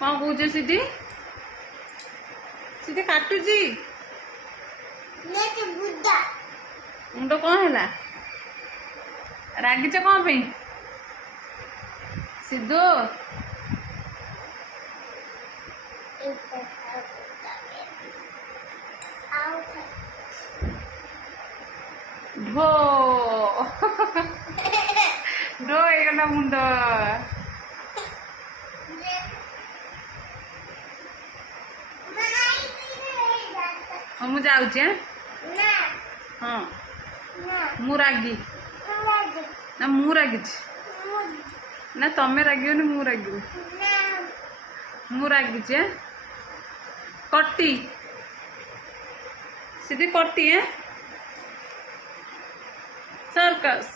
कौन कौच सीधी सीधी काटुची मुंड कौन है रागिच कौन पे सिद्धू ढो ढो एगला मुंड हाँ मुझे जाऊँ हाँ मु रागी ना मु रागी ना तमें रागियो ना मु रागी मु रागी कटी सीधी कटी है सर्कस